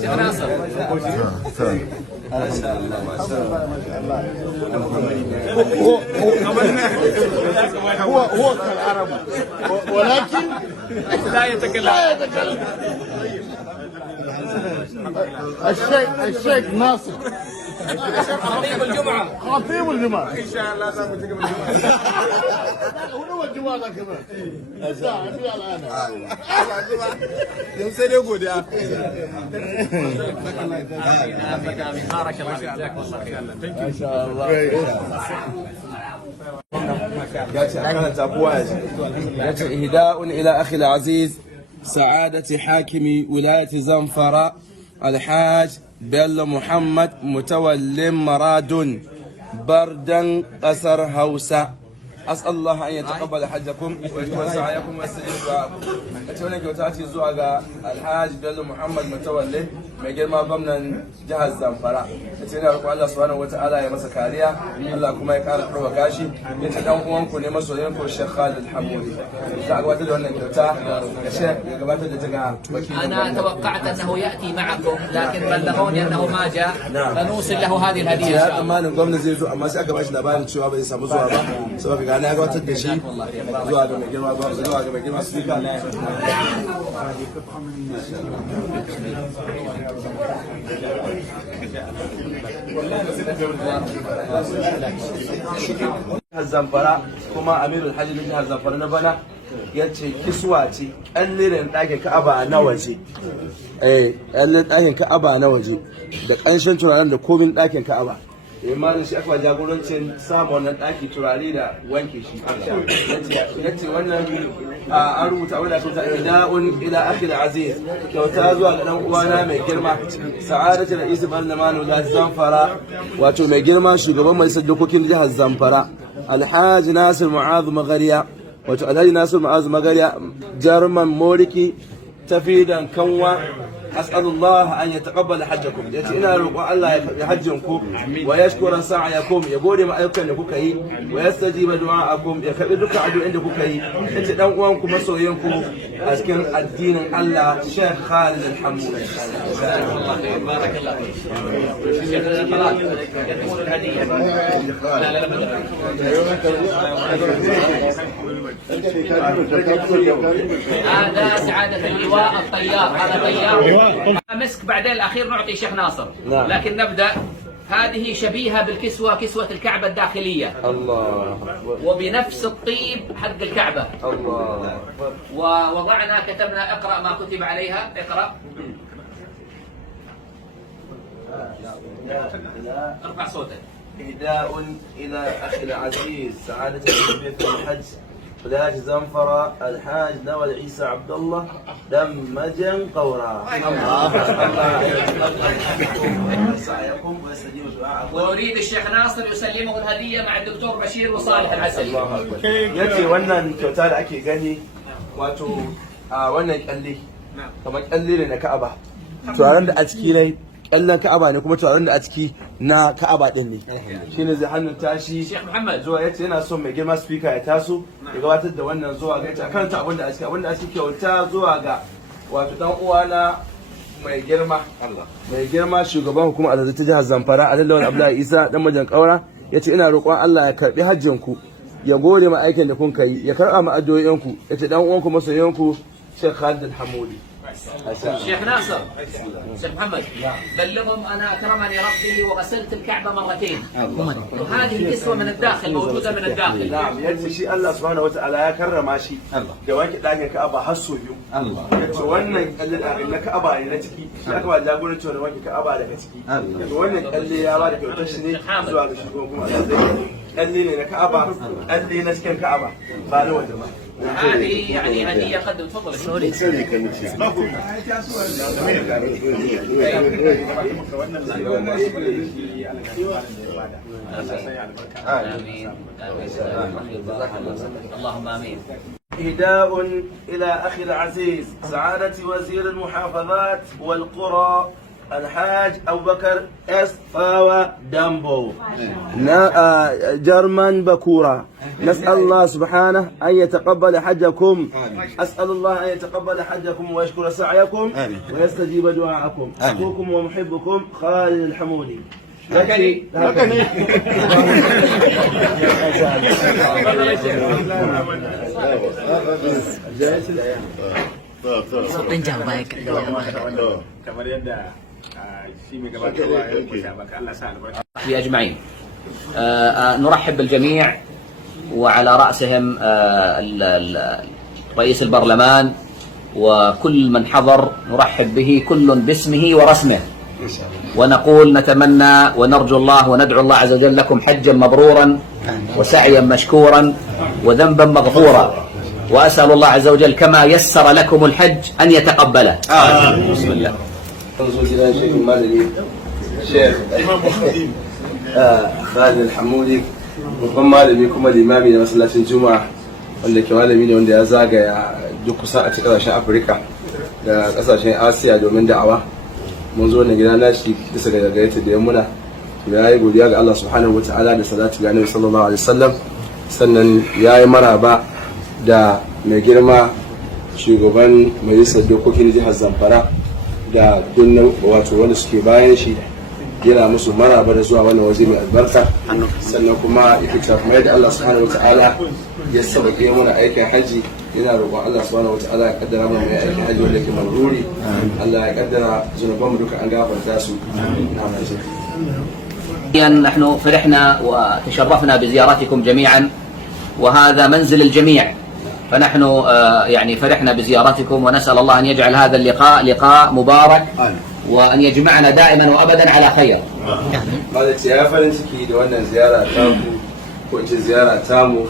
شيخ ناصر. هو كالعرب ولكن لا يتكلم. الشيخ ناصر خطيب الجمعة. خطيب الجمعة. ان شاء الله هو الجمعة كمان. يوم سيدي يقول يا آمين بارك الله فيك. جزاك الله خير. ما شاء الله. إهداء إلى أخي العزيز سعادة حاكم ولاية زنفرة الحاج بيلو محمد متولي مراد بردا قصر هوسة. أسأل الله أن يتقبل حجكم وسعيكم ويستجيب دعاءكم. أتمنى كوتاتي زوجة الحاج بيلو محمد متولي mai girma gwamnan jihar Zamfara. Yace ina roƙon Allah subhanahu wataala ya masa kariya, Allah kuma ya ƙara karwa gashi. Yace dan uwanku ne masoyin ku Sheikh Khalid Hamoudi. Za a gabatar da wannan kyauta ga Sheikh ya gabatar da ta ga wakilin. أنا توقعت أنه يأتي معكم لكن بلغوني أنه ما جاء فنوصل له هذه الهدية. Ya tsammanin gwamna zai zo amma sai aka bashi labarin cewa bai samu zuwa ba. Saboda ga na gabatar da shi zuwa ga mai girma gwamna zuwa ga mai girma speaker. Jihar Zamfara kuma Amirul Hajji na jihar Zamfara na bana ya ce kiswa ce ƙallirin ɗakin Ka'aba na waje. Ƙallin ɗakin Ka'aba na waje da ƙanshin turaren da komin ɗakin Ka'aba. Imanin shi aka jagorancin samun wannan ɗaki turare da wanke shi. Ya ce wannan an rubuta wani kyauta ida'un ila akhil aziz, kyauta zuwa ga dan uwana mai girma sa'adatu ra'is barlamanu da Zamfara, wato mai girma shugaban majalisar dokokin jihar Zamfara Alhaji Nasir Mu'az Magariya, wato Alhaji Nasir Mu'az Magariya jarman moriki tafidan kanwa. أسأل الله أن يتقبل حجكم. يأتينا رقوا الله يحجكم ويشكر سعيكم يقول ما يمكن لكوكي ويستجيب دعاءكم يكبرك عدو عندكم كي يتدعوكم مسوينكم أسكن الدين الله شيخ خالد الحمودي. بارك الله فيك. شيخ الصلاة يقول الهدية. لا لا هذا سعادة اللواء الطيار. هذا طيار مسك. بعدين الأخير نعطي شيخ ناصر. لكن نبدأ. هذه شبيهة بالكسوة، كسوة الكعبة الداخلية. الله. وبنفس الطيب حق الكعبة. الله. ووضعنا كتبنا اقرأ ما كتب عليها. اقرأ. ارفع صوتك. إهداء إلى أخي العزيز سعادة الحج ولاية زنفرة الحاج نوال عيسى عبد الله دمجا قورا. وأريد الشيخ ناصر يسلمه الهدية مع الدكتور بشير وصالح العسلي. yace wannan kyauta da ake gani wato a wannan kyalle kamar kyalle ne na Ka'aba, turaren da a ciki ne kyallen Ka'aba ne kuma turaren da a ciki na Ka'aba din ne shine zai hannun tashi. Sheikh Muhammad zuwa yace yana son mai girma speaker ya taso ya gabatar da wannan zuwa ga yace akan ta abinda a ciki kyauta zuwa ga wato dan uwana mai girma shugaban hukumar alhaji ta jihar Zamfara Alhaji Abdullahi Isa dan majan kaura. Yace ina roƙon Allah ya karbi hajjin ku, ya gode ma aikin da kun kai, ya karɓa ma addu'o'in ku. Yace dan uwanku masoyan ku Sheikh Khalid Hamoudi. شيخ ناصر. شيخ محمد بلغهم انا اكرمني ربي وغسلت الكعبه مرتين. وهذه الكسوه من الداخل موجوده من الداخل. نعم yace shi Allah subhanahu wataala ya karrama shi da wanke ɗakin Ka'aba har sau biyu. Yace wannan kalle na Ka'aba ne na ciki, shi aka ba jagoranci da wanke Ka'aba daga ciki. Yace wannan kalle ya ba da kyautar shi ne zuwa ga shugaban kuma kalle ne na Ka'aba, kalle na cikin Ka'aba ba na waje ba. هذه يعني هديه قدم. تفضل. اللهم امين. إهداء إلى أخي العزيز سعادة وزير المحافظات والقرى الحاج أبو بكر إس فاوى دامبو جرمان بكورة. نسأل الله سبحانه أن يتقبل حجكم. أسأل الله أن يتقبل حجكم ويشكر سعيكم ويستجيب دعاءكم. أخوكم ومحبكم خالد الحمودي. لكني Panjang baik. kamar yadda shi mai gabatarwa ya rubuta maka Allah sa albarka أجمعين. نرحب بالجميع وعلى رأسهم رئيس البرلمان وكل من حضر نرحب به كل باسمه ورسمه ونقول نتمنى ونرجو الله وندعو الله عز وجل لكم حجا مبرورا وسعيا مشكورا وذنبا مغفورا وأسأل الله عز وجل كما يسر لكم الحج أن يتقبله. بسم الله. شيخ خالد الحمودي babban malami kuma limami na masallacin juma'a wanda ke malami ne wanda ya zagaya duk kusa a cikin kasashen afirka da kasashen asiya domin da'awa. Mun zo ne gida nashi bisa ga gayyata da muna ya yi godiya ga Allah subhanahu wa ta'ala da salatu ga Annabi sallallahu alaihi wasallam, sannan ya yi maraba da mai girma shugaban majalisar dokokin jihar Zamfara da dunnan wato wanda suke bayan shi, yana musu maraba da zuwa wannan waje mai albarka. Sannan kuma yake kuma yadda Allah subhanahu wataala ya sauke mana aikin haji, yana roƙon Allah subhanahu wataala ya kaddara mana mai aikin haji wanda yake mabruri. Allah ya kaddara zunubanmu duka an gafarta su. نحن فرحنا وتشرفنا بزيارتكم جميعا وهذا منزل الجميع، فنحن يعني فرحنا بزيارتكم ونسأل الله أن يجعل هذا اللقاء لقاء مبارك وأن يجمعنا دائما وأبدا على خير. Malam ya farin ciki da wannan ziyara tamu ko ce ziyara tamu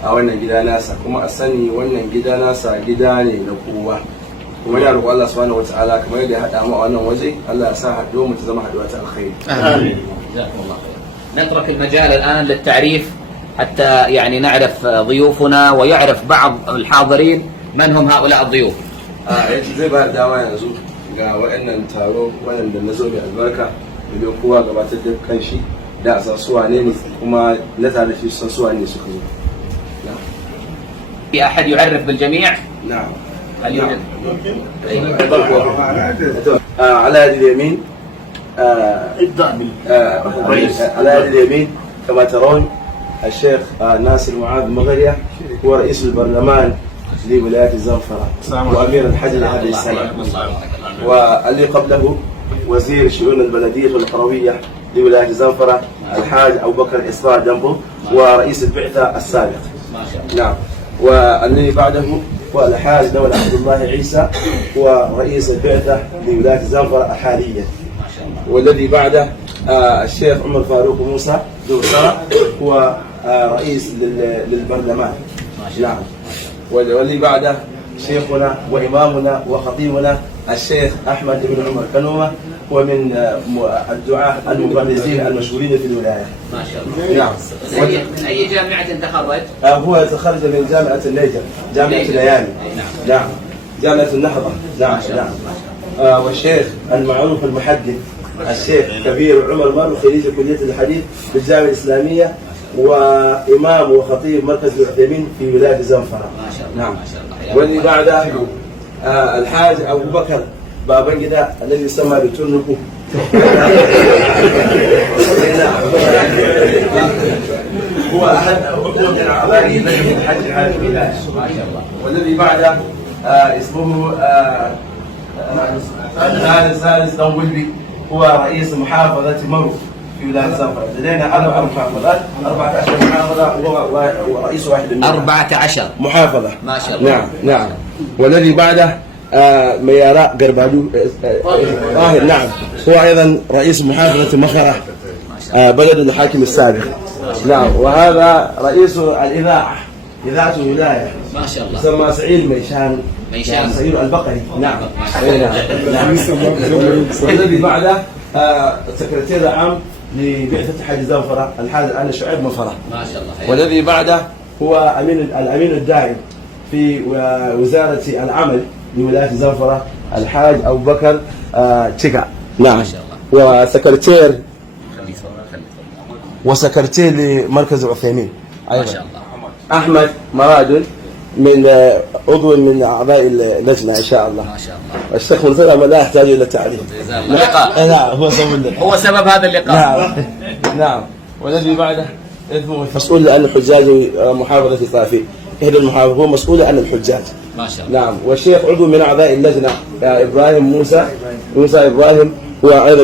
a wannan gida nasa, kuma a sani wannan gida nasa gida ne na kowa, kuma yana roƙon Allah subhanahu wataala kamar yadda ya haɗa mu a wannan waje, Allah ya sa haɗuwar mu ta zama haɗuwa ta alkhairi. آمين. جزاكم الله خير. نترك المجال الآن للتعريف حتى يعني نعرف ضيوفنا ويعرف بعض الحاضرين من هم هؤلاء الضيوف. zai ba da dama yanzu ga waɗannan taro waɗanda na zo mai albarka domin kowa gabatar da kanshi da a san suwa ne kuma na tare shi san suwa ne suka zo. في أحد يعرف بالجميع؟ نعم. هل يوجد؟ على يد اليمين على يد اليمين كما ترون الشيخ ناصر معاذ مغرية هو رئيس البرلمان لولاية الزنفرة وأمير الحج لهذه السنة، واللي قبله وزير شؤون البلدية والقروية لولاية الزنفرة الحاج أبو بكر إسراء دمبو ورئيس البعثة السابق. نعم. والذي بعده هو الحاج نول عبد الله عيسى هو رئيس البعثة لولاية الزنفرة الحالية. والذي بعده الشيخ عمر فاروق موسى دوسرة هو رئيس للبرلمان. نعم. واللي بعده شيخنا وإمامنا وخطيبنا الشيخ أحمد بن عمر كنومة هو من الدعاة المبرزين المشهورين في الولاية. ما شاء الله. نعم. من أي جامعة تخرج؟ هو تخرج من جامعة النيجر، جامعة ليالي. نعم. جامعة النهضة. نعم. نعم. والشيخ المعروف المحدث الشيخ كبير عمر مارو خريج كلية الحديث بالجامعة الإسلامية وإمام وخطيب مركز العثيمين في ولاية الزنفرة. نعم. واللي بعده الحاج أبو بكر بابنجدا الذي يسمى بترنكو هو أحد أعضاء لجنة الحج هذه الولاية. والذي بعده اسمه الثالث دنولبي هو رئيس محافظة مرو في ولاية الزنفرة. لدينا 4 محافظات، 14 محافظة ورئيس واحد منها. 14 محافظة. ما شاء الله. نعم. نعم. والذي بعده مياراء قربالو طاهر. نعم. هو أيضا رئيس محافظة مخرة بلد الحاكم السابق. نعم. وهذا رئيس الإذاعة، إذاعة الولاية. ما شاء الله. يسمى سعيد ميشان. سعيد البقري. نعم. نعم. والذي بعده السكرتير العام لبعثة حج الزنفرة الحاج أنا شعيب مفرة. ما شاء الله. والذي بعده هو الأمين الدائم في وزارة العمل لولاية الزنفرة الحاج أبو بكر تشيكا. نعم. ما شاء الله. وسكرتير خليه وسكرتير لمركز العثيمين ما أيضا. شاء الله. أحمد مراد من عضو من أعضاء اللجنة إن شاء الله. ما شاء الله. الشيخ مرتضى لا يحتاج إلى تعريف. جزاه الله. لقاء. نعم هو سبب اللقاء. هو سبب هذا اللقاء. نعم نعم. والذي بعده اسمه مسؤول عن الحجاج محافظة طافي، إحدى المحافظة، هو مسؤول عن الحجاج. ما شاء الله. نعم. والشيخ عضو من أعضاء اللجنة إبراهيم موسى إبراهيم، هو أيضا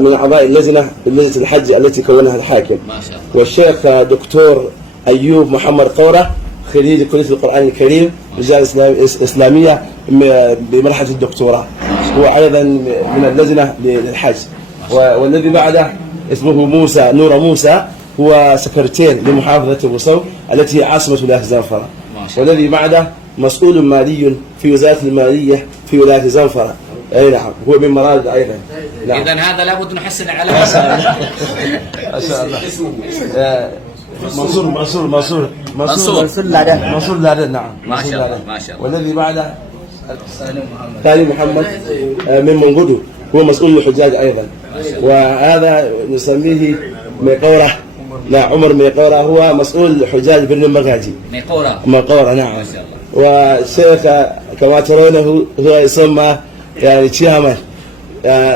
من أعضاء لجنة الحج التي كونها الحاكم. ما شاء الله. والشيخ دكتور أيوب محمد قورة، خريج كلية القرآن الكريم رجال إسلامية بمرحلة الدكتوراه، هو أيضا من اللجنة للحج. والذي بعده اسمه نور موسى، هو سكرتير لمحافظة بوصو التي هي عاصمة ولاية زنفرة. والذي بعده مسؤول مالي في وزارة المالية في ولاية زنفرة، أي نعم، هو من مراد أيضا. نعم. إذا هذا لابد نحسن على ما شاء الله. منصور لادن. نعم. ما شاء الله. ما شاء الله. والذي بعده سالم محمد من منقدو، هو مسؤول الحجاج أيضا. وهذا نسميه ميقورة. لا، عمر ميقورة، هو مسؤول الحجاج بن المغاجي. ميقورة نعم. ما شاء الله. والشيخ كما ترونه هو يسمى يعني تشيامان،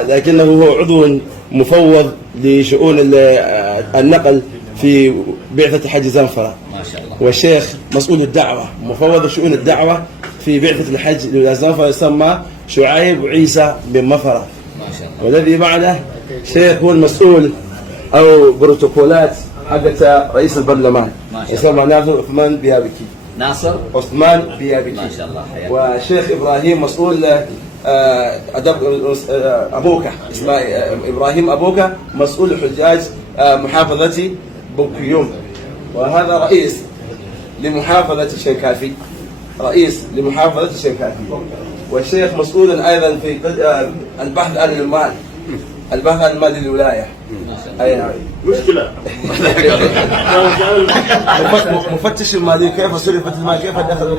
لكنه هو عضو مفوض لشؤون النقل في بعثة حج زنفرة. ما شاء الله. والشيخ مسؤول الدعوة، مفوض شؤون الدعوة في بعثة الحج لولاية زنفرة، يسمى شعيب عيسى بن مفرة. ما شاء الله. والذي بعده شيخ هو المسؤول أو بروتوكولات حقت رئيس البرلمان، يسمى ناصر عثمان بيابكي. ما شاء الله. وشيخ إبراهيم مسؤول أبوكا، اسمه إبراهيم أبوكا، مسؤول الحجاج محافظة بوكيوم. وهذا رئيس لمحافظة شنكافي، والشيخ مسؤول أيضا في البحث عن المال للولاية. أي نعم. مشكلة. مفتش المالية، كيف صرفت المال، كيف دخل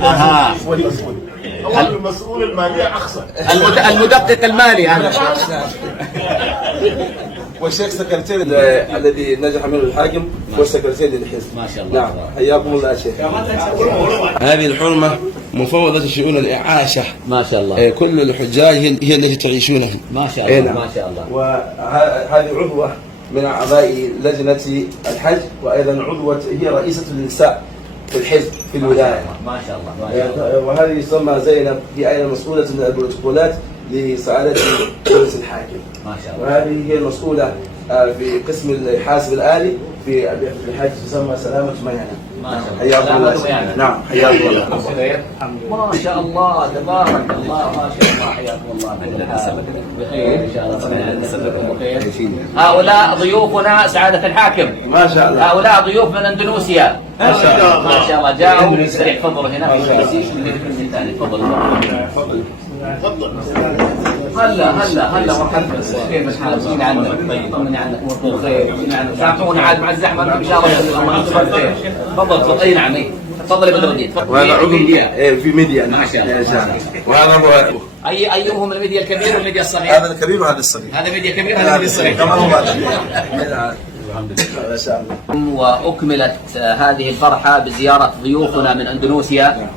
المسؤول المالية أخصر. المدقق المالي هذا. والشيخ سكرتير الذي نجح منه الحاكم، هو السكرتير للحزب. ما شاء الله. نعم، حياكم الله شيخ. هذه الحرمة مفوضة شؤون الإعاشة. ما شاء الله. كل الحجاج هي التي تعيشونها. ما شاء الله. ما شاء الله. وهذه عضوة من أعضاء لجنة الحج، وأيضا عضوة هي رئيسة النساء في الحزب في الولاية. ما شاء الله. ما شاء الله. وهذه يسمى زينب، هي أيضا مسؤولة من البروتوكولات لسعادة رئيس الحاكم. ما شاء الله. وهذه هي المسؤولة في قسم الحاسب الآلي في الحج، تسمى سلامة ميانة. ما شاء الله. حياكم الله. نعم، حياكم الله. ما شاء الله، تبارك الله، ما شاء الله، حياكم الله. بخير ان شاء الله. بخير. هؤلاء ضيوفنا سعادة الحاكم. ما شاء الله. هؤلاء ضيوف من اندونيسيا. ما شاء الله. ما شاء الله. جاءوا تفضلوا هنا. تفضل. هلا مرحبا. كيف الحال؟ طمني عنك. طمني عنك. بخير. سامحونا عاد مع الزحمه ان شاء الله بخير. تفضل. اي نعم. تفضل يا بدر الدين. وهذا عضو في ميديا. ما شاء الله. وهذا هو ايهم الميديا الكبير والميديا الصغير؟ هذا الكبير وهذا الصغير. هذا ميديا كبير هذا ميديا الصغير. وأكملت هذه الفرحة بزيارة ضيوفنا من أندونيسيا،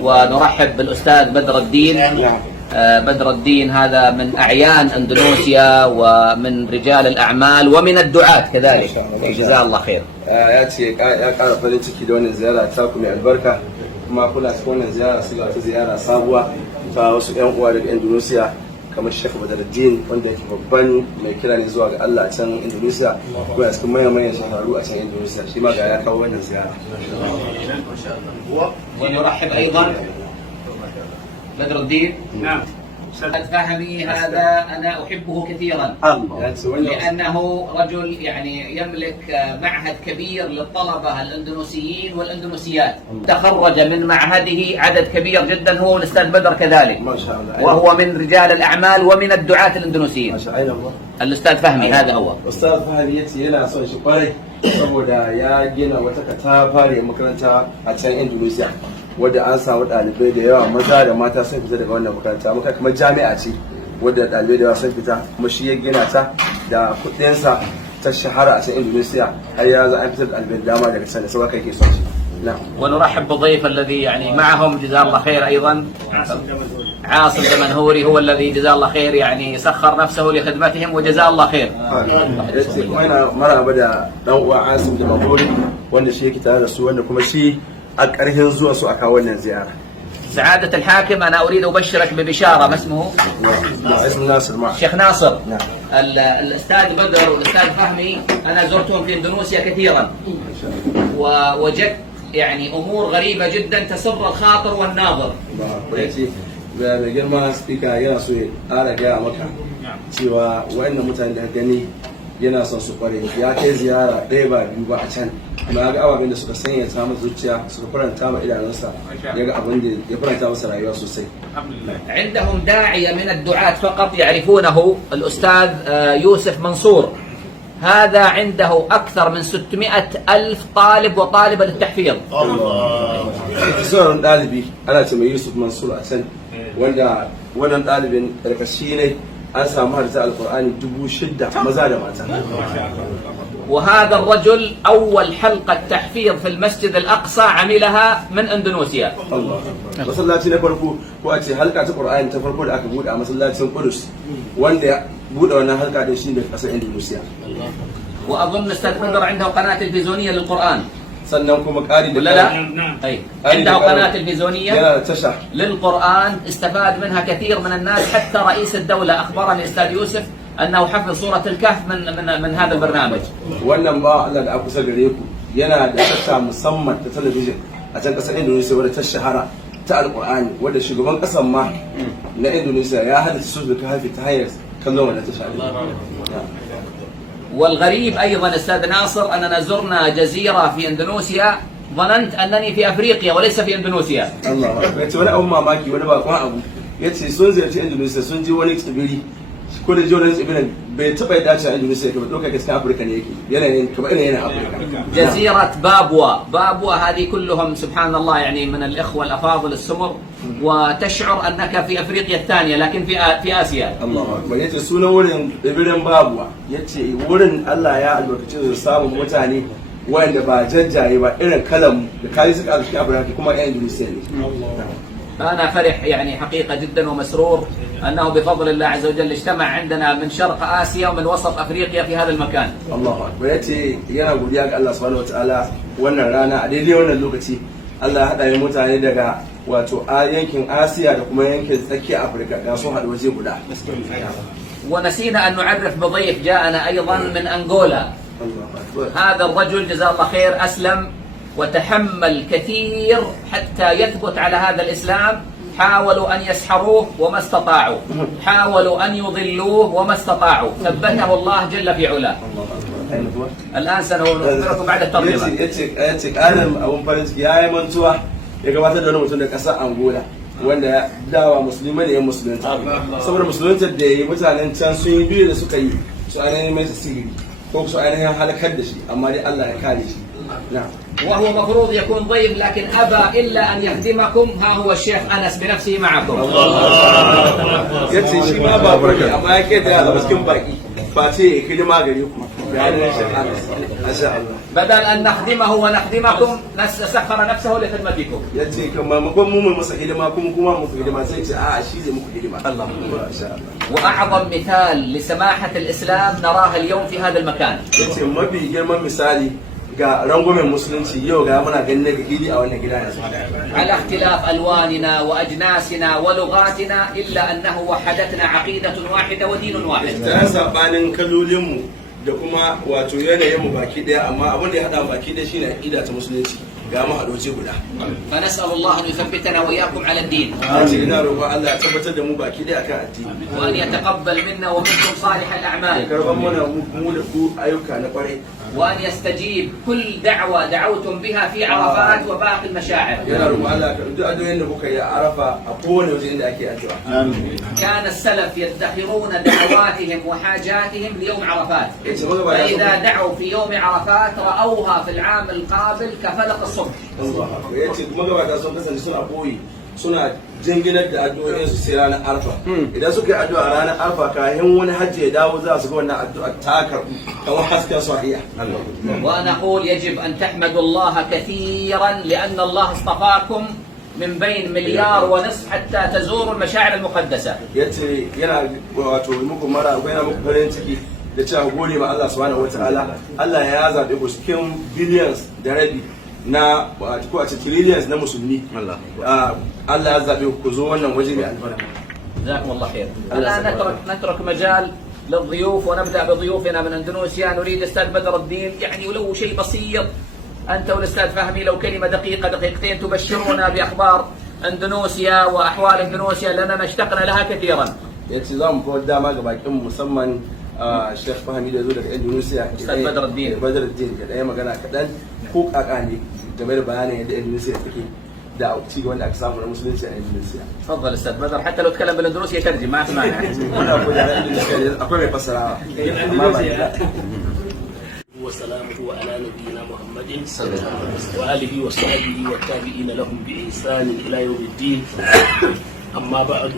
ونرحب بالأستاذ بدر الدين. بدر الدين هذا من أعيان أندونيسيا ومن رجال الأعمال ومن الدعاة كذلك. جزاه الله خير. ياتي قال farin ciki da wannan ziyara ta ku mai albarka, kuma kula cikin wannan ziyara sai ga ziyara sabuwa ta wasu ƴan uwa daga Indonesia kamar Sheikh Badruddin, wanda yake babban mai kira ne zuwa ga Allah a can Indonesia, kuma cikin manyan shahararru a can Indonesia, shi ma ga ya kawo wannan ziyara. ونرحب أيضا بدر الدين. نعم. فهمي هذا أنا أحبه كثيرا، لأنه رجل يعني يملك معهد كبير للطلبة الأندونيسيين والأندونيسيات. تخرج من معهده عدد كبير جدا، هو الأستاذ بدر كذلك، ما شاء الله. وهو من رجال الأعمال ومن الدعاة الأندونيسيين. ما شاء الله. الأستاذ فهمي هذا هو. أستاذ فهمي yana son shi kwarai saboda ya gina wata katafare makaranta a can Indonesia, wadda an samu ɗalibai da yawa maza da mata sun fita daga wannan makaranta, muka kamar jami'a ce wadda ɗalibai da yawa sun fita kuma shi ya gina ta da kuɗinsa ta shahara a cikin Indonesia har ya za a fitar da ɗalibai dama daga can da sauran kai ke son shi. ونرحب بالضيف الذي يعني معهم جزاه الله خير ايضا عاصم دمنهوري هو الذي جزاه الله خير يعني سخر نفسه لخدمتهم وجزاه الله خير. kuma yana maraba da dan uwa Asim Damaghori wanda shi yake tare da su wanda kuma shi a ƙarshen zuwa su aka wannan ziyara. سعادة الحاكم أنا أريد أبشرك ببشارة. ما اسمه؟ اسم ناصر معك. شيخ ناصر. نعم. الأستاذ بدر والأستاذ فهمي أنا زرتهم في إندونيسيا كثيرا ووجدت يعني أمور غريبة جدا تسر الخاطر والناظر. da girma speaker yana so ya ƙara gaya maka cewa wayannan mutane da gani yana son su kware ya kai ziyara ɗaya ba biyu ba a can kuma ya ga ababen da suka sanya samu zuciya suka faranta ma idanunsa ya ga abin da ya faranta masa rayuwa sosai. عندهم داعية من الدعاة فقط يعرفونه الأستاذ يوسف منصور هذا عنده أكثر من 600,000 طالب وطالبة للتحفيظ. sauran ɗalibi ana ce mai Yusuf Mansur a can wanda wannan ɗalibin karkashi ne an samu harta alkur'ani 6,000 maza da mata. وهذا الرجل أول حلقة تحفيظ في المسجد الأقصى عملها من إندونيسيا. masallaci na farko ko a ce halka ta Qur'ani ta farko da aka bude a masallacin Qudus wanda ya bude wannan halka din shi ne kasar Indonesia. وأظن أستاذ بدر عنده قناة تلفزيونية للقرآن. sannan kuma ƙari da ولا لا؟ أي عنده قناة تلفزيونية yana da tasha للقرآن استفاد منها كثير من الناس حتى رئيس الدولة أخبرني أستاذ يوسف أنه حفظ سورة الكهف من هذا البرنامج. wannan ba Allah da aka kusa gare ku yana da tasha musamman ta talabijin a can kasar Indonesia wadda ta shahara ta alƙur'ani wadda shugaban ƙasar ma na Indonesia ya hada su da kafi ta hanyar kallon wannan tasha. والغريب أيضا أستاذ ناصر أننا زرنا جزيرة في إندونيسيا ظننت أنني في أفريقيا وليس في إندونيسيا. Allah ya ce wani abun mamaki wani bakon abu ya ce sun ziyarci Indonesia sun je wani tsibiri ko da jiwon tsibirin bai taɓa ya dace a Indonesia kamar ɗaukar cikin Afirka ne yake yanayin kamar yanayin Afirka. جزيرة بابوا هذه كلهم سبحان الله يعني من الإخوة الأفاضل السمر وتشعر أنك في أفريقيا الثانية لكن في آسيا. Allah akbar yace sunan wurin tsibirin Babuwa yace wurin Allah ya albarkace su samun mutane wanda ba jajjaye ba irin kalan da kai suka a cikin Afirka kuma yan Indonesia ne. أنا فرح يعني حقيقة جدا ومسرور أنه بفضل الله عز وجل اجتمع عندنا من شرق آسيا ومن وسط أفريقيا في هذا المكان. Allah akbar yace yana godiya ga Allah subhanahu wataala wannan rana a daidai wannan lokaci Allah ya haɗa mutane daga wato a yankin Asiya da kuma yankin tsakiyar Afirka da sun haɗu waje guda. ونسينا أن نعرف بضيف جاءنا أيضا من أنغولا. هذا الرجل جزاه الله خير أسلم وتحمل كثير حتى يثبت على هذا الإسلام. حاولوا أن يسحروه وما استطاعوا، حاولوا أن يضلوه وما استطاعوا، ثبته الله جل في علاه. الآن سنخبركم بعد الترجمة. yace ƙarin abun farin ciki ya yi mantuwa ya gabatar da wani mutum da ƙasar Angola wanda dawa musulmai ne yan musulunta saboda musulunta da ya yi mutanen can sun yi biyu da suka yi su ainihin mai sihiri ko su ainihin halakar da shi amma dai Allah ya kare shi. وهو مفروض يكون ضيف لكن أبى إلا أن يخدمكم. ها هو الشيخ أنس بنفسه معكم. yace shi ma ba barka amma ya ke da yara cikin baki ba ce hidima gare ku بدل أن نخدمه ونخدمكم سخر نفسه لخدمتكم. yace kuma makon mu masa hidima kuma muku hidima sai ce a shi zai muku hidima. Allah masha Allah. وأعظم مثال لسماحة الإسلام نراه اليوم في هذا المكان. yace mafi girman misali ga rangwamen musulunci yau ga muna ganin daga gidi a wannan gida yanzu. على اختلاف ألواننا وأجناسنا ولغاتنا إلا أنه وحدتنا عقيدة واحدة ودين واحد. tare sabanin kalolinmu da kuma wato yanayinmu baki daya amma abin da ya hada baki daya shine aqida ta musulunci ga mu hadoce guda. فنسأل الله أن يثبتنا وإياكم على الدين. ina roƙon Allah ya tabbatar da mu baki daya akan addini. وأن يتقبل منا ومنكم صالح الأعمال. karban mana mu da ku ayyuka na kwarai. وأن يستجيب كل دعوة دعوتم بها في عرفات وباقي المشاعر. yana roƙon Allah ka duk addu'o'in da kuka yi a Arafa a kowane waje inda ake addu'a. كان السلف يدخرون دعواتهم وحاجاتهم ليوم عرفات. فإذا دعوا في يوم عرفات رأوها في العام القابل كفلق الصبح. Allah yace kuma gabata sun kasance suna boye suna jinginar da addu'o'in su sai ranar arfa idan suka yi addu'a ranar arfa kayan wani hajji ya dawo za su ga wannan addu'a ta karbu kamar hasken sahiya. ونقول يجب أن تحمدوا الله كثيرا لأن الله اصطفاكم من بين 1.5 مليار حتى تزوروا المشاعر المقدسة. yace yana wato muku mara yana muku farin ciki da cewa gode ma Allah subhanahu wataala. Allah ya zabe ku cikin billions da rabi na ko a ce trillions na musulmi. Allah ya zabe ku zo wannan waje mai albarka. جزاكم الله خير. الآن نترك مجال للضيوف ونبدأ بضيوفنا من اندونيسيا. نريد استاذ بدر الدين يعني ولو شيء بسيط انت والاستاذ فهمي لو كلمة دقيقة دقيقتين تبشرنا باخبار اندونيسيا واحوال اندونيسيا لاننا اشتقنا لها كثيرا. yace za mu kawar dama ga bakin musamman Sheikh Fahmi da zo daga Indonesia. Ustaz Badruddin da ɗaya magana kaɗan ko kaka ne game da bayanin yadda Indonesia take da ci gaban da aka samu na musulunci a Indonesia. تفضل استاذ بدر حتى لو تكلم بالاندونيسي يترجم ما اسمعنا. akwai mai fassara. وسلامه على نبينا محمد وآله وصحبه والتابعين لهم بإحسان إلى يوم الدين. أما بعد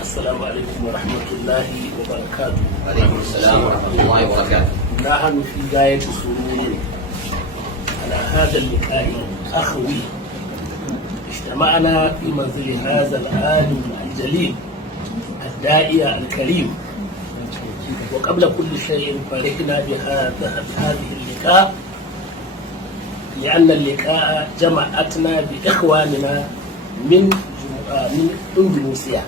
السلام عليكم ورحمة الله وبركاته. وعليكم السلام ورحمة الله وبركاته. نحن في غاية السرور على هذا اللقاء الأخوي. اجتمعنا في منزل هذا العالم الجليل الداعية الكريم. وقبل كل شيء فرحنا بهذه اللقاء لأن اللقاء جمعتنا بإخواننا من إندونيسيا.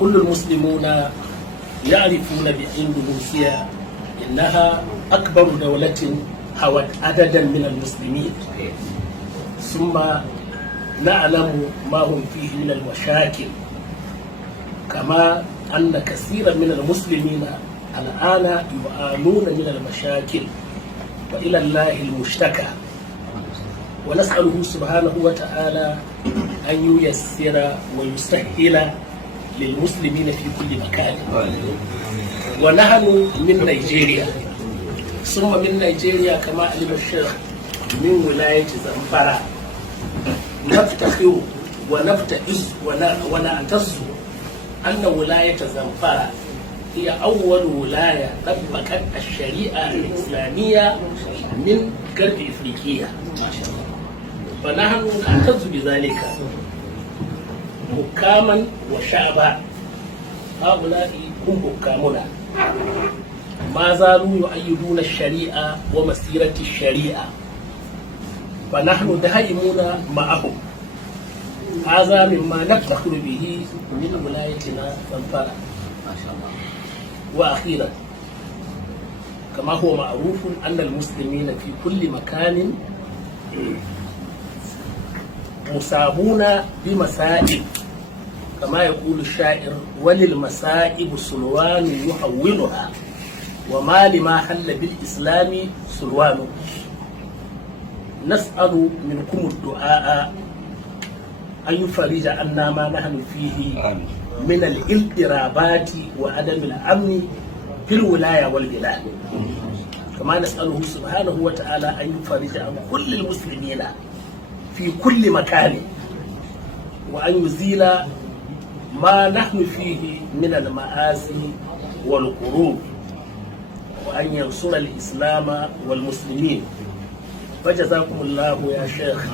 كل المسلمون يعرفون بإندونيسيا إنها أكبر دولة حوت عددا من المسلمين، ثم نعلم ما هم فيه من المشاكل، كما أن كثيرا من المسلمين الآن يعانون من المشاكل وإلى الله المشتكى. ونسأله سبحانه وتعالى أن ييسر ويسهل للمسلمين في كل مكان. ونحن من نيجيريا، ثم من نيجيريا كما علم الشيخ من ولاية زنفرة. نفتخر ونفتئز ونعتز أن ولاية زنفرة هي أول ولاية طبقت الشريعة الإسلامية من غرب إفريقيا، فنحن نعتز بذلك حكاما وشعبا. هؤلاء هم حكامنا، ما زالوا يؤيدون الشريعة ومسيرة الشريعة، فنحن دائمون معهم. هذا مما نفتخر به من ولايتنا زنفرة. وأخيرا كما هو معروف أن المسلمين في كل مكان مصابون بمصائب، كما يقول الشاعر: وللمصائب سلوان يحولها وما لما حل بالإسلام سلوان. نسأل منكم الدعاء أن يفرج عنا ما نحن فيه من الاضطرابات وعدم الأمن في الولاية والبلاد، كما نسأله سبحانه وتعالى أن يفرج عن كل المسلمين في كل مكان، وأن يزيل ما نحن فيه من المآسي والقروب، وأن ينصر الإسلام والمسلمين. فجزاكم الله يا شيخ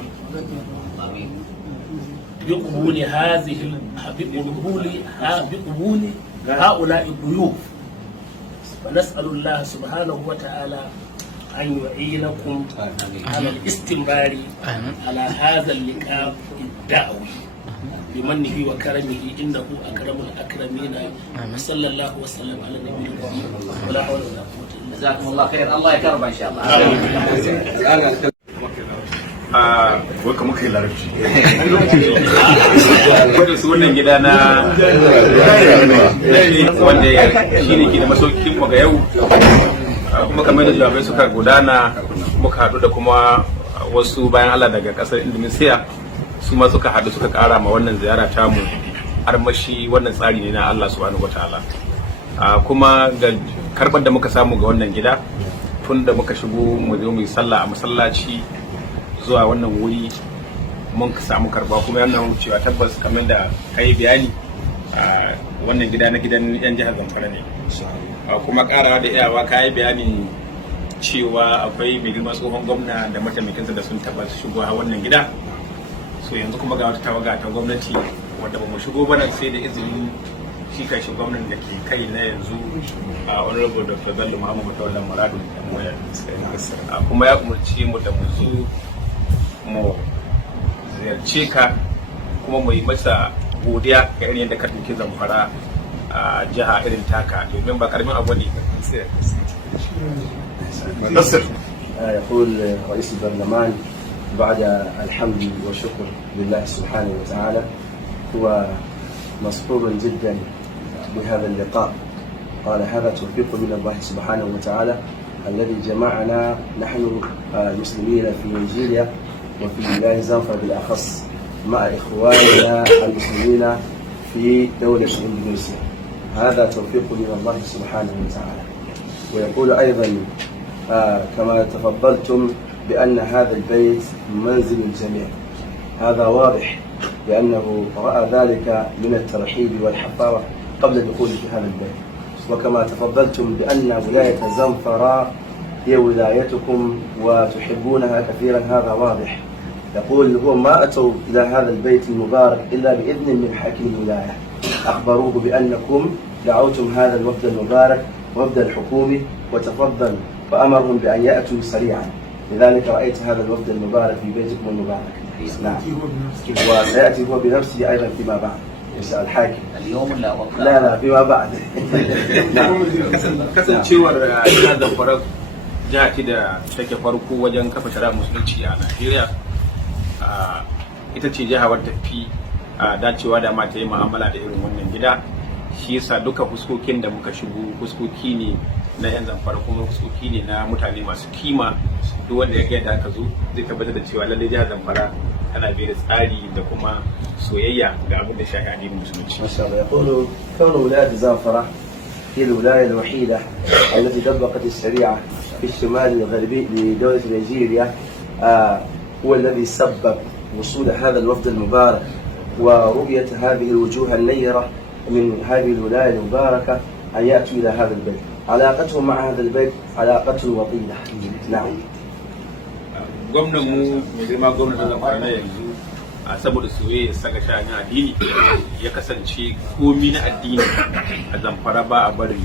بقبول هؤلاء الضيوف، ونسأل الله سبحانه وتعالى أن يعينكم على الاستمرار على هذا اللقاء الدعوي بمنه وكرمه، إنه أكرم الأكرمين. صلى الله وسلم على النبي الكريم ولا حول ولا قوة إلا بالله. جزاكم الله خير. الله يكرمه إن شاء الله. waka muka yi larabci wadda su wannan gida na wanda shi ne ke da masaukin mu ga yau, kuma kamar da jawabai suka gudana muka haɗu da kuma wasu bayan Allah daga ƙasar Indonesia, su ma suka haɗu suka ƙara ma wannan ziyara tamu armashi. Wannan tsari ne na Allah subhanahu wataala, kuma ga karɓar da muka samu ga wannan gida tun da muka shigo mu zo mu yi sallah a masallaci zuwa wannan wuri mun samu karba kuma yana nuna cewa tabbas kamar da kai bayani wannan gida na gidan yan jihar Zamfara ne. Kuma karawa da iyawa kai bayani cewa akwai mai girma tsohon gwamna da mataimakinsa da sun taba shigowa wannan gida. So yanzu kuma ga wata tawaga ta gwamnati wadda ba mu shigo ba sai da izinin shi kai shi gwamnan da ke kai na yanzu a honorable Dr. Bello Muhammad Mutawalla Muradu kuma ya umarci mu da mu zo mu ziyarce ka kuma mu yi masa godiya ga irin yadda ka ɗauki Zamfara a jiha irin taka domin ba karamin abu ne. يقول رئيس البرلمان بعد الحمد والشكر لله سبحانه وتعالى هو مسرور جدا بهذا اللقاء. قال هذا توفيق من الله سبحانه وتعالى الذي جمعنا نحن المسلمين في نيجيريا وفي ولاية زنفر بالأخص مع إخواننا المسلمين في دولة إندونيسيا. هذا توفيق من الله سبحانه وتعالى. ويقول أيضا كما تفضلتم بأن هذا البيت منزل الجميع. هذا واضح لأنه رأى ذلك من الترحيب والحفاوة قبل الدخول في هذا البيت. وكما تفضلتم بأن ولاية زنفر هي ولايتكم وتحبونها كثيرا هذا واضح. يقول هو ما أتوا إلى هذا البيت المبارك إلا بإذن من حاكم الولاية، أخبروه بأنكم دعوتم هذا الوفد المبارك وفد الحكومي وتفضل فأمرهم بأن يأتوا سريعا. لذلك رأيت هذا الوفد المبارك في بيتكم المبارك. نعم. وسيأتي هو بنفسه أيضا فيما بعد يسأل الحاكم اليوم لا لا فيما بعد. kasancewar jihar Zamfara jiha ce da take farko wajen kafa shari'a musulunci a Najeriya, ita ce jiha wadda fi dacewa da mata yi mu'amala da irin wannan gida. Shi yasa duka fuskokin da muka shigo fuskoki ne na yan Zamfara kuma fuskoki ne na mutane masu kima. Duk wanda ya ga da aka zo zai tabbatar da cewa lallai jihar Zamfara tana bai da tsari da kuma soyayya ga abin da shafi addinin musulunci. ما شاء الله. يقول كون ولاية زنفرة هي الولاية الوحيدة التي طبقت الشريعة في الشمال الغربي لدولة نيجيريا هو الذي سبب وصول هذا الوفد المبارك ورؤية هذه الوجوه النيرة من هذه الولاية المباركة أن يأتوا إلى هذا البيت. علاقتهم مع هذا البيت علاقة وطيدة. نعم. gwamnan mu mai girma gwamnatin Zamfara na yanzu saboda soyayya saka sha'anin addini ya kasance komi na addini a Zamfara ba a bari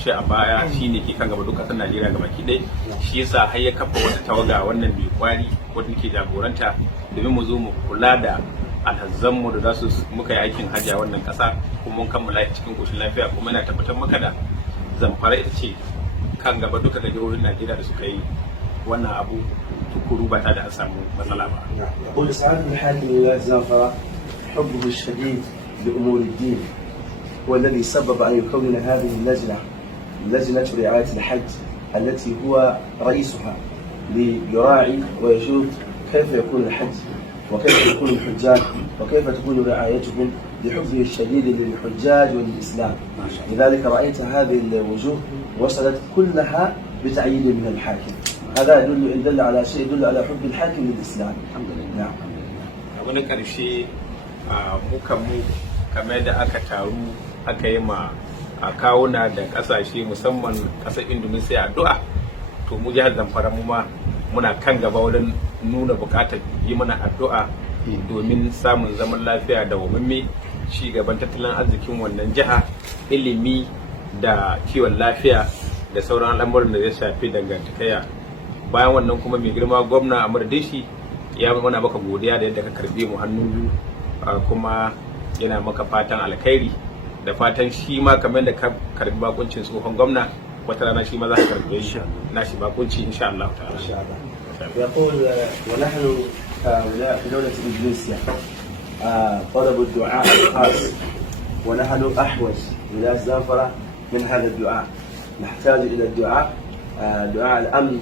shi a baya shine ke kan gaba duk kasar Najeriya gaba ki dai. Shi yasa har ya kafa wata tawaga wannan mai kwari wanda ke jagoranta domin mu zo mu kula da alhazzan mu da za su muka yi aikin hajji a wannan kasa kuma mun kammala cikin koshin lafiya kuma ina tabbatar maka da Zamfara ita ce kan gaba duka da jihohin Najeriya da suka yi wannan abu tukuru ba ta da samu matsala ba. يقول سعادة الحاكم ولاية زنفرة حبه الشديد لأمور الدين هو الذي سبب أن يكون هذه اللجنة لجنة رعاية الحج التي هو رئيسها ليراعي ويشوف كيف يكون الحج وكيف يكون الحجاج وكيف تكون رعايتهم لحبه الشديد للحجاج وللإسلام. لذلك رأيت هذه الوجوه وصلت كلها بتعيين من الحاكم. هذا يدل على شيء يدل على حب الحاكم للإسلام. الحمد لله. نعم. wani ƙarshe mu kamar da aka taru aka yi ma kawuna da ƙasashe musamman ƙasar Indonesia addu'a, to mu jihar Zamfara mu ma muna kan gaba wurin nuna buƙatar yi mana addu'a domin samun zaman lafiya da wamamme ci gaban tattalin arzikin wannan jiha, ilimi da kiwon lafiya da sauran al'amuran da zai shafi dangantakaya. Bayan wannan kuma mai girma gwamna Amadu Dashi ya mana maka godiya da yadda ka karbe mu hannu kuma yana maka fatan alkhairi da fatan shi ma kamar da ka karbi bakuncin tsohon gwamna wata rana shi ma za ka karbe shi nashi bakunci insha Allah ta'ala. يقول ونحن في دولة إندونيسيا طلبوا الدعاء الخاص ونحن أحوج ولاية زنفرة من هذا الدعاء. نحتاج إلى الدعاء، دعاء الأمن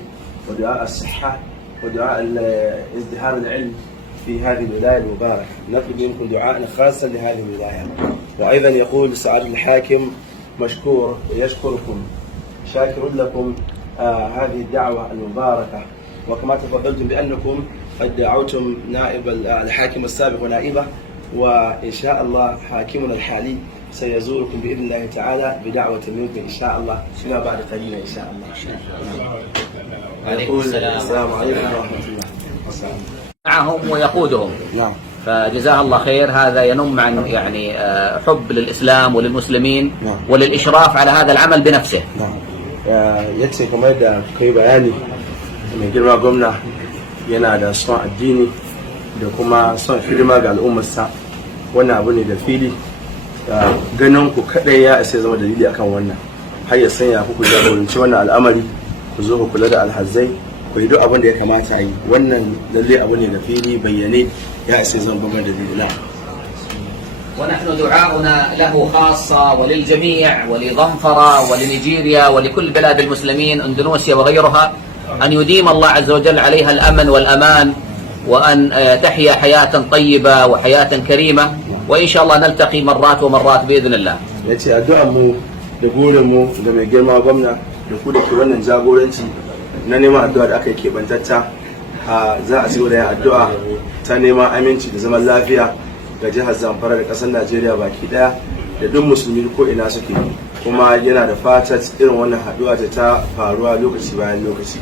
ودعاء الصحة ودعاء ازدهار العلم في هذه الولاية المباركة. نطلب منكم دعاء خاصا لهذه الولاية. وأيضا يقول سعادة الحاكم مشكور ويشكركم شاكر لكم هذه الدعوة المباركة. وكما تفضلتم بأنكم قد دعوتم نائب الحاكم السابق ونائبه، وإن شاء الله حاكمنا الحالي سيزوركم بإذن الله تعالى بدعوة منكم إن شاء الله فيما بعد قليل إن شاء الله. عليكم السلام. السلام عليكم ورحمة الله. معهم ويقودهم. نعم. فجزاه الله خير. هذا ينم عن يعني حب للإسلام وللمسلمين وللإشراف على هذا العمل بنفسه. نعم. yace kamar da kai bayani mai girma gwamna yana da son addini da kuma son hidima ga al'ummarsa. Wannan abu ne da fili ganin ku kadai ya isa zama dalili akan wannan, har ya sanya ku jagoranci wannan al'amari, ku zo ku kula da alhazai, ku yi duk abin da ya kamata a yi. Wannan lalle abu ne da fili bayyane ya isa zama babban dalili. na ونحن دعاؤنا له خاصة وللجميع ولظنفرة ولنيجيريا ولكل بلاد المسلمين اندونيسيا وغيرها أن يديم الله عز وجل عليها الأمن والأمان، وأن تحيا حياة طيبة وحياة كريمة، وإن شاء الله نلتقي مرات ومرات بإذن الله. yace addu'ar mu da burin mu da mai girma gwamna da ku da ke wannan jagoranci na neman addu'a da aka yi keɓantacca, za a siyo da yin addu'a ta neman aminci da zaman lafiya ga jihar Zamfara da ƙasar Najeriya baki ɗaya da duk musulmi ko ina suke, kuma yana da fata irin wannan haɗuwa ta faruwa lokaci bayan lokaci.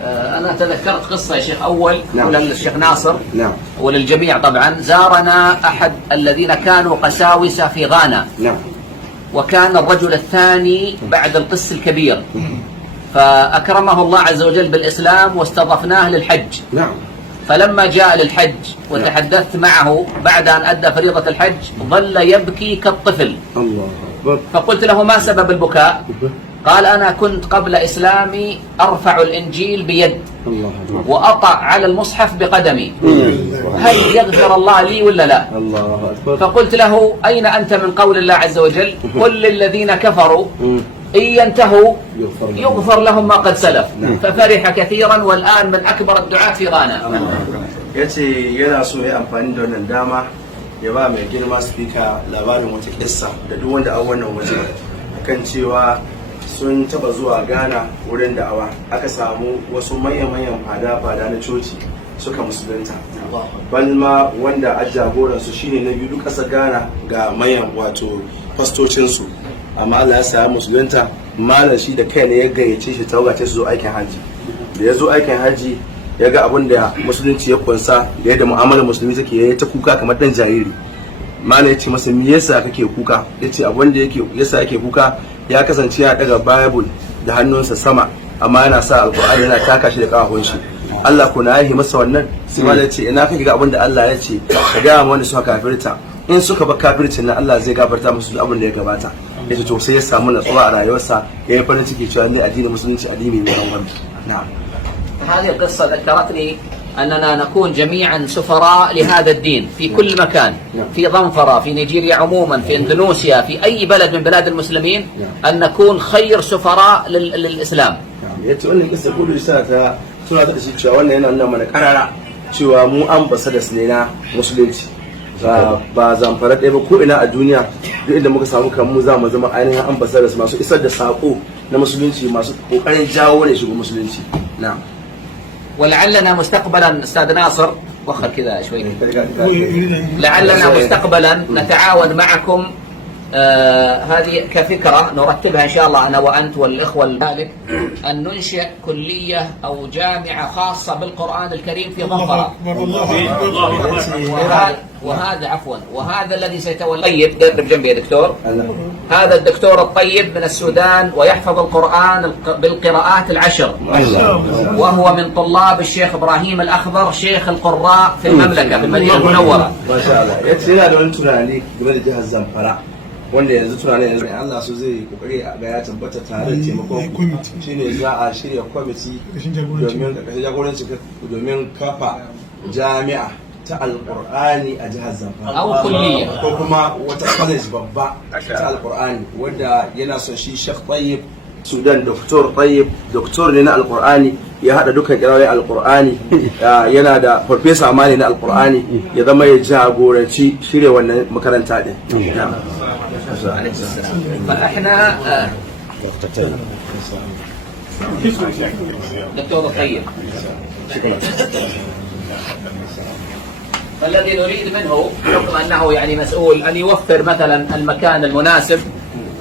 أنا تذكرت قصة يا شيخ أول للشيخ ناصر نعم. وللجميع طبعا. زارنا أحد الذين كانوا قساوسة في غانا، نعم. وكان الرجل الثاني بعد القس الكبير، فأكرمه الله عز وجل بالإسلام واستضفناه للحج. نعم. فلما جاء للحج وتحدثت معه بعد أن أدى فريضة الحج ظل يبكي كالطفل. الله أكبر. فقلت له: ما سبب البكاء؟ قال: أنا كنت قبل إسلامي أرفع الإنجيل بيد وأطع على المصحف بقدمي، هل يغفر الله لي ولا لا؟ الله أكبر. فقلت له: أين أنت من قول الله عز وجل قل للذين كفروا إن ينتهوا يغفر لهم ما قد سلف؟ ففرح كثيرا والآن من أكبر الدعاة في غانا. yace yana so ya amfani da wannan dama ya ba mai girma speaker labarin wata kissa da duk wanda an wannan waje kan cewa sun taba zuwa Ghana wurin da'awa, aka samu wasu manyan fada na coci suka musulunta, balma wanda a jagoransu shine na biyu duk ƙasar Ghana ga manyan wato fastocinsu, amma Allah ya sa musulunta. Malam shi da kai ne ya gayyace shi tawaga ta zo aikin haji. Da ya zo aikin haji ya ga abin da musulunci ya kunsa da yadda mu'amalar musulmi take, yayi ta kuka kamar dan jariri. Malam ya ce masa me yasa kake kuka? Yace abin da yasa yake kuka ya kasance ya daga Bible da hannunsa sama, amma yana sa alkur'ani yana taka shi da kafafun shi. Allah ko na yi masa wannan. Sai malam ya ce ina kake ga abin da Allah ya ce ka ga wanda suka kafirta, in suka ba kafircin nan Allah zai gafarta musu abin da ya gabata. Yace to sai ya samu natsuwa a rayuwarsa, ya yi farin ciki cewa ne addinin musulunci addini ne mai wani. na'am. هذه القصة ذكرتني أننا نكون جميعا سفراء لهذا الدين في كل مكان، في ظنفرة، في نيجيريا عموما، في اندونيسيا، في أي بلد من بلاد المسلمين، أن نكون خير سفراء للإسلام. yace wannan kissa kullu sana ta tuna da shi cewa wannan yana nuna mana karara cewa mu ambassadors ne na musulunci, ba Zamfara ɗaya ba, ko ina a duniya duk inda muka samu kanmu za mu zama ainihin ambassadors masu isar da sako na musulunci, masu kokarin jawo ne shigo musulunci. na'am. ولعلنا مستقبلا استاذ ناصر وخر كذا شوي، لعلنا مستقبلا نتعاون معكم. هذه كفكرة نرتبها إن شاء الله أنا وأنت والإخوة ذلك، أن ننشئ كلية أو جامعة خاصة بالقرآن الكريم في ظنفرة. وهذا عفوا وهذا الذي سيتولى طيب قرب جنبي يا دكتور. هذا الدكتور الطيب من السودان ويحفظ القرآن بالقراءات العشر، وهو من طلاب الشيخ إبراهيم الأخضر شيخ القراء في المملكة في المدينة المنورة. ما شاء الله. يتسير هذا أنتم عليك قبل جهة الزنفرة wanda yanzu tunanin yanzu Allah su zai kokari ga ya tabbata tare da taimakon shine za a shirya kwamiti domin ƙarƙashin jagoranci domin kafa jami'a ta alƙur'ani a jihar Zamfara ko kuma wata college babba ta alƙur'ani wanda yana son shi Sheikh Tayyib Sudan, Dr. Tayyib doktor ne na alƙur'ani, ya hada dukkan kirawoyin alƙur'ani, yana da farfesa amani na alƙur'ani, ya zama ya jagoranci shirya wannan makaranta din. فاحنا دكتور طيب فالذي نريد منه بحكم أنه يعني مسؤول أن يوفر مثلا المكان المناسب،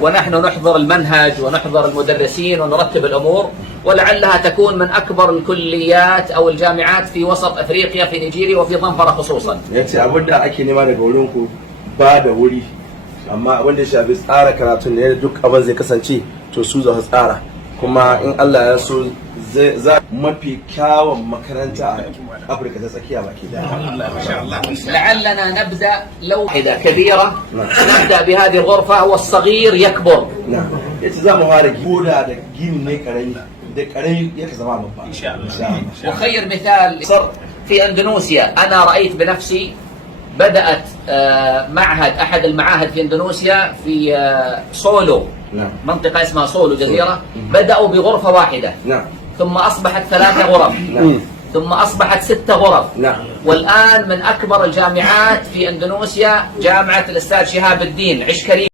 ونحن نحضر المنهج ونحضر المدرسين ونرتب الأمور، ولعلها تكون من أكبر الكليات أو الجامعات في وسط أفريقيا، في نيجيريا وفي ظنفرة خصوصا. yace abin da ake nema daga wurin ku ba da wuri, amma abin da shafi tsara karatun ne duk abin zai kasance to su za su tsara, kuma in Allah ya so za mafi kyawun makaranta a Afirka ta tsakiya baki daya. لعلنا نبدأ لو واحدة كبيرة، نبدأ بهذه الغرفة والصغير يكبر. نعم yace za mu fara gida da gini ne karami da karami yake zama babba insha Allah. وخير مثال صار في اندونيسيا، انا رايت بنفسي بدات معهد، احد المعاهد في اندونيسيا في صولو، نعم. منطقه اسمها صولو جزيره، بداوا بغرفه واحده، نعم. ثم اصبحت 3 غرف، نعم. ثم اصبحت 6 غرف، نعم. والان من اكبر الجامعات في اندونيسيا جامعه الاستاذ شهاب الدين عشكري.